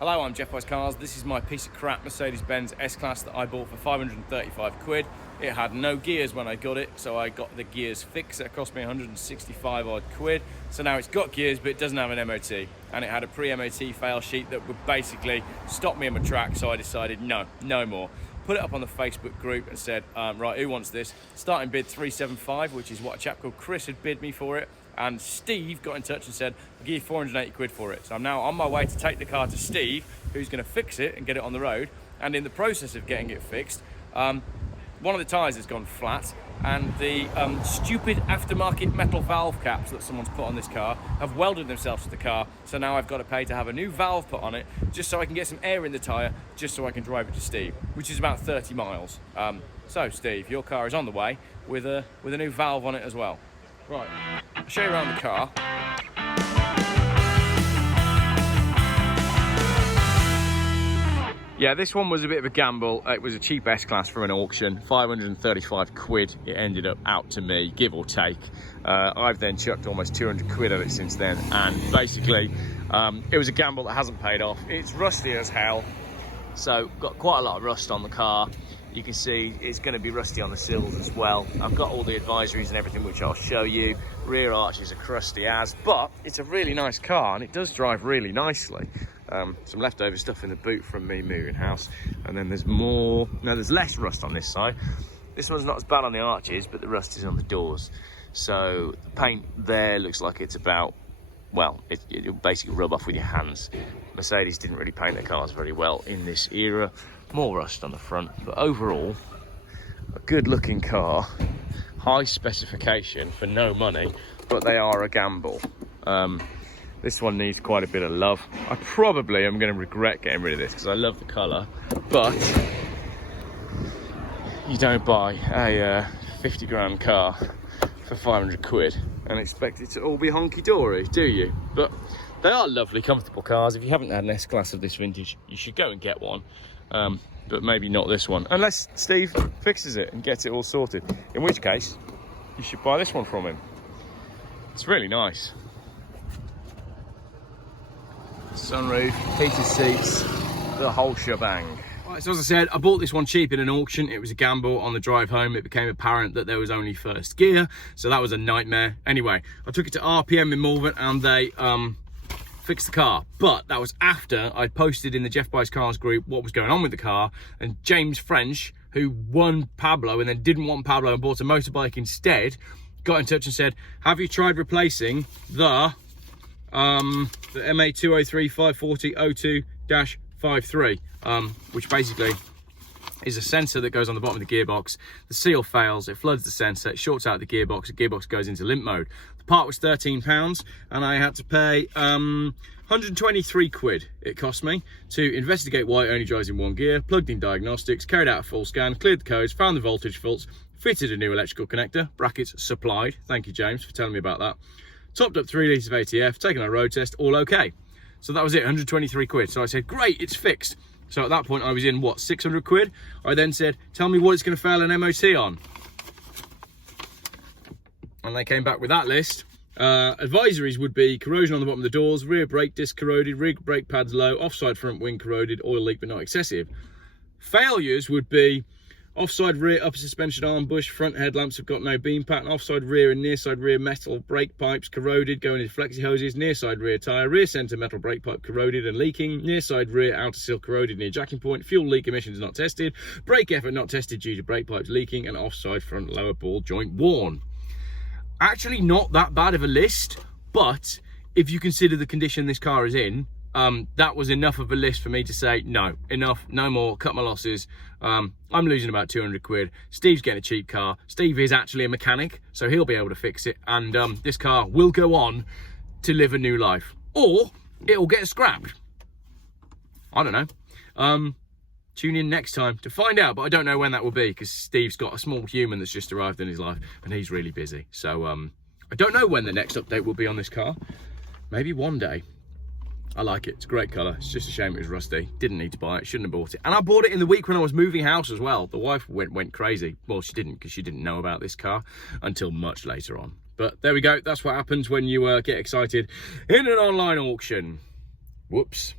Hello, I'm Geoff Cars. This is my piece of crap Mercedes-Benz S Class that I bought for 535 quid. It had no gears when I got it, so I got the gears fixed. It cost me 165 odd quid. So now it's got gears, but it doesn't have an MOT. And it had a pre-MOT fail sheet that would basically stop me in my track, so I decided no more. Put it up on the Facebook group and said, right, who wants this? Starting bid 375, which is what a chap called Chris had bid me for it. And Steve got in touch and said, I'll give you 480 quid for it. So I'm now on my way to take the car to Steve, who's going to fix it and get it on the road. And in the process of getting it fixed, one of the tyres has gone flat, and the stupid aftermarket metal valve caps that someone's put on this car have welded themselves to the car. So now I've got to pay to have a new valve put on it, just so I can get some air in the tyre, just so I can drive it to Steve, which is about 30 miles. So Steve, your car is on the way with a new valve on it as well. Right, I'll show you around the car. Yeah, this one was a bit of a gamble. It was a cheap S Class from an auction, 535 quid. It ended up out to me, give or take. I've then chucked almost 200 quid at it since then, and basically it was a gamble that hasn't paid off. It's rusty as hell, so got quite a lot of rust on the car. You can see it's going to be rusty on the sills as well. I've got all the advisories and everything, which I'll show you. Rear arches are crusty as, but it's a really nice car and it does drive really nicely. Some leftover stuff in the boot from me moving house, and then there's more. No, there's less rust on this side. This one's not as bad on the arches, but the rust is on the doors. So the paint there looks like it's about, well, it'll basically rub off with your hands. Mercedes didn't really paint their cars very well in this era. More rust on the front, but overall a good looking car, high specification for no money, but they are a gamble. This one needs quite a bit of love. I probably am going to regret getting rid of this because I love the colour, but you don't buy a 50 grand car for 500 quid and expect it to all be honky-dory, do you? But they are lovely, comfortable cars. If you haven't had an S Class of this vintage, you should go and get one. But maybe not this one, unless Steve fixes it and gets it all sorted, in which case you should buy this one from him. It's really nice. Sunroof, heated seats, the whole shebang. Right, so as I said, I bought this one cheap in an auction. It was a gamble. On the drive home, it became apparent that there was only first gear, so that was a nightmare. Anyway, I took it to RPM in Malvern and they fixed the car, but that was after I posted in the Geoff Buys Cars group what was going on with the car, and James French, who won Pablo and then didn't want Pablo and bought a motorbike instead, got in touch and said, have you tried replacing the MA203 540 02-53, which basically is a sensor that goes on the bottom of the gearbox. The seal fails, it floods the sensor, it shorts out the gearbox goes into limp mode. The part was £13 and I had to pay 123 quid it cost me to investigate why it only drives in one gear, plugged in diagnostics, carried out a full scan, cleared the codes, found the voltage faults, fitted a new electrical connector, brackets supplied, thank you James for telling me about that, topped up 3 litres of ATF, taken a road test, all okay. So that was it, 123 quid. So I said, great, it's fixed. So at that point I was in, what, 600 quid? I then said, tell me what it's going to fail an MOT on. And they came back with that list. Advisories would be corrosion on the bottom of the doors, rear brake disc corroded, rear brake pads low, offside front wing corroded, oil leak but not excessive. Failures would be offside rear upper suspension arm bush, front headlamps have got no beam pattern, offside rear and near side rear metal brake pipes corroded, going into flexi hoses, near side rear tyre, rear centre metal brake pipe corroded and leaking, near side rear outer seal corroded near jacking point, fuel leak emissions not tested, brake effort not tested due to brake pipes leaking, and offside front lower ball joint worn. Actually not that bad of a list, but if you consider the condition this car is in, that was enough of a list for me to say, no, enough, no more, cut my losses. I'm losing about 200 quid. Steve's getting a cheap car. Steve is actually a mechanic, so he'll be able to fix it. And this car will go on to live a new life. Or it'll get scrapped. I don't know. Tune in next time to find out, but I don't know when that will be because Steve's got a small human that's just arrived in his life and he's really busy. So I don't know when the next update will be on this car. Maybe one day. I like it, it's a great colour, it's just a shame it was rusty. Didn't need to buy it, shouldn't have bought it. And I bought it in the week when I was moving house as well. The wife went crazy. Well, she didn't, because she didn't know about this car until much later on. But there we go, that's what happens when you get excited in an online auction. Whoops.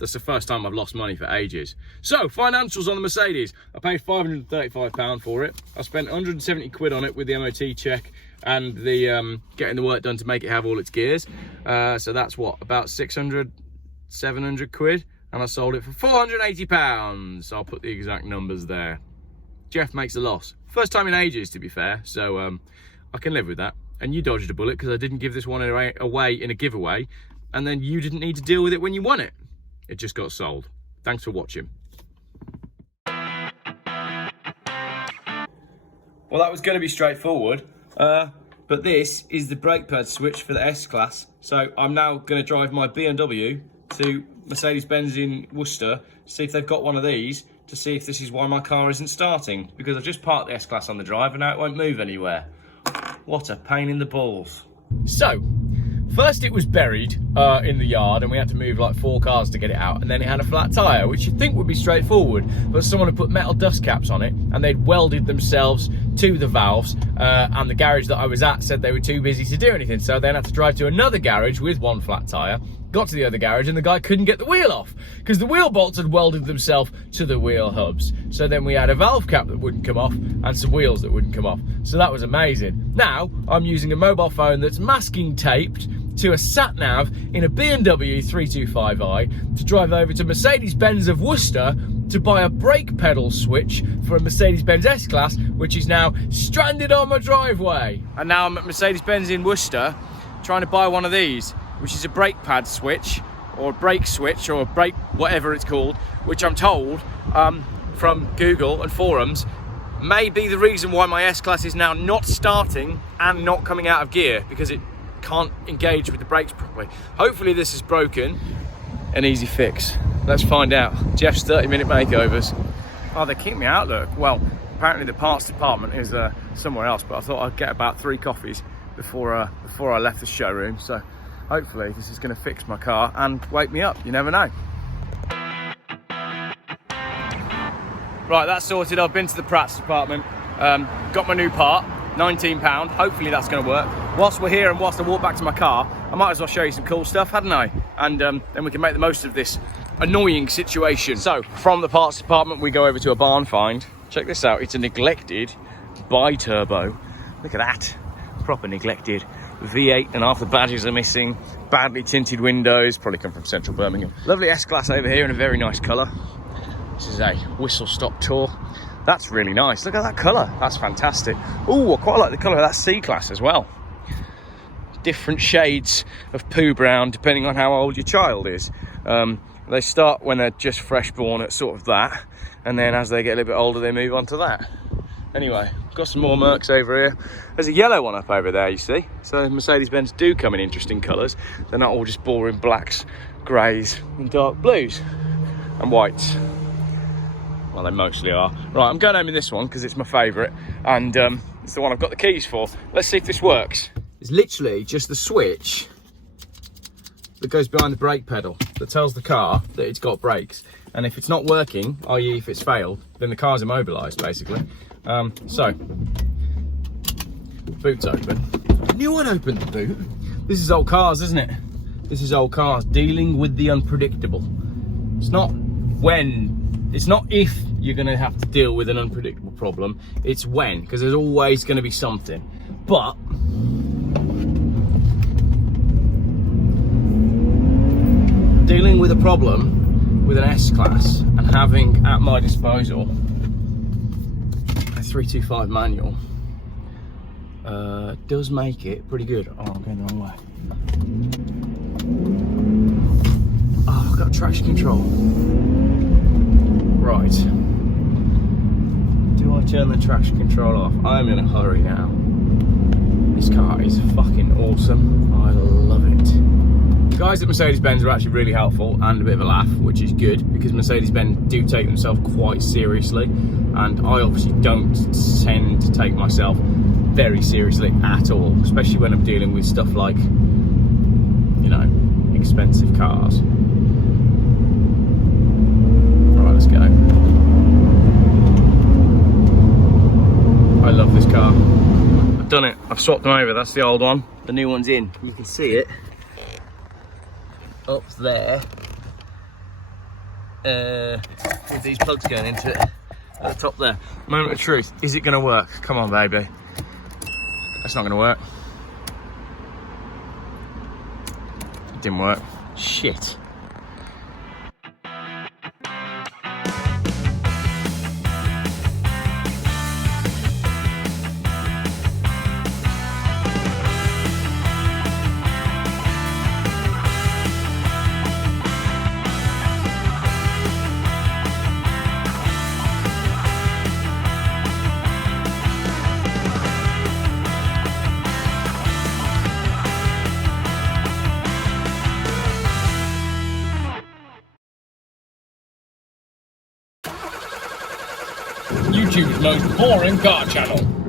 That's the first time I've lost money for ages. So, financials on the Mercedes. I paid £535 for it. I spent 170 quid on it with the MOT check and the getting the work done to make it have all its gears. So that's what, about 600, 700 quid. And I sold it for £480. I'll put the exact numbers there. Geoff makes a loss. First time in ages, to be fair. So I can live with that. And you dodged a bullet because I didn't give this one away in a giveaway. And then you didn't need to deal with it when you won it. It just got sold. Thanks for watching. Well, that was going to be straightforward. But this is the brake pad switch for the S Class. So I'm now going to drive my BMW to Mercedes-Benz in Worcester, see if they've got one of these, to see if this is why my car isn't starting. Because I've just parked the S Class on the drive and now it won't move anywhere. What a pain in the balls. So, first it was buried in the yard and we had to move like 4 cars to get it out, and then it had a flat tyre, which you'd think would be straightforward, but someone had put metal dust caps on it and they'd welded themselves to the valves, and the garage that I was at said they were too busy to do anything, so then I had to drive to another garage with 1 flat tyre. Got to the other garage and the guy couldn't get the wheel off because the wheel bolts had welded themselves to the wheel hubs. So then we had a valve cap that wouldn't come off and some wheels that wouldn't come off. So that was amazing. Now I'm using a mobile phone that's masking taped to a sat nav in a BMW 325i to drive over to Mercedes-Benz of Worcester to buy a brake pedal switch for a Mercedes-Benz S Class, which is now stranded on my driveway. And now I'm at Mercedes-Benz in Worcester trying to buy one of these, which is a brake pad switch, or brake switch, or brake whatever it's called, which I'm told from Google and forums may be the reason why my S Class is now not starting and not coming out of gear, because it can't engage with the brakes properly. Hopefully this is broken. An easy fix. Let's find out. Geoff's 30-minute makeovers. Oh, they keep me out, look. Well, apparently the parts department is somewhere else, but I thought I'd get about 3 coffees before I left the showroom. So hopefully this is going to fix my car and wake me up. You never know. Right, that's sorted. I've been to the parts department. Got my new part. £19. Hopefully that's going to work. Whilst we're here and whilst I walk back to my car, I might as well show you some cool stuff, hadn't I? And then we can make the most of this annoying situation. So from the parts department we go over to a barn find. Check this out. It's a neglected bi-turbo. Look at that. Proper neglected V8 and half the badges are missing. Badly tinted windows. Probably come from central Birmingham. Lovely S Class over here in a very nice colour. This is a whistle stop tour. That's really nice. Look at that colour. That's fantastic. Oh, I quite like the colour of that C Class as well. Different shades of poo brown depending on how old your child is. They start when they're just fresh born at sort of that, and then as they get a little bit older they move on to that. Anyway, got some more Mercs over here. There's a yellow one up over there, you see. So Mercedes-Benz do come in interesting colours. They're not all just boring blacks, greys and dark blues and whites. Well, they mostly are. Right, I'm going home in this one because it's my favourite, and it's the one I've got the keys for. Let's see if this works. It's literally just the switch that goes behind the brake pedal that tells the car that it's got brakes. And if it's not working, i.e. if it's failed, then the car's immobilised, basically. So, boot's open. I knew I'd open the boot. This is old cars, isn't it? This is old cars, dealing with the unpredictable. It's not when, it's not if you're gonna have to deal with an unpredictable problem, it's when, because there's always gonna be something. But, dealing with a problem with an S Class and having at my disposal a 325 manual does make it pretty good. Oh, I'm going the wrong way. Oh, I've got traction control. Right. Do I turn the traction control off? I'm in a hurry now. This car is fucking awesome. I love it. The guys at Mercedes-Benz are actually really helpful and a bit of a laugh, which is good because Mercedes-Benz do take themselves quite seriously, and I obviously don't tend to take myself very seriously at all, especially when I'm dealing with stuff like, you know, expensive cars. Right, let's go. I love this car. I've done it. I've swapped them over. That's the old one. The new one's in. You can see it up there. with these plugs going into it at the top there. Moment of truth. Is it going to work? Come on, baby. That's not going to work. It didn't work. Shit. YouTube's most boring car channel.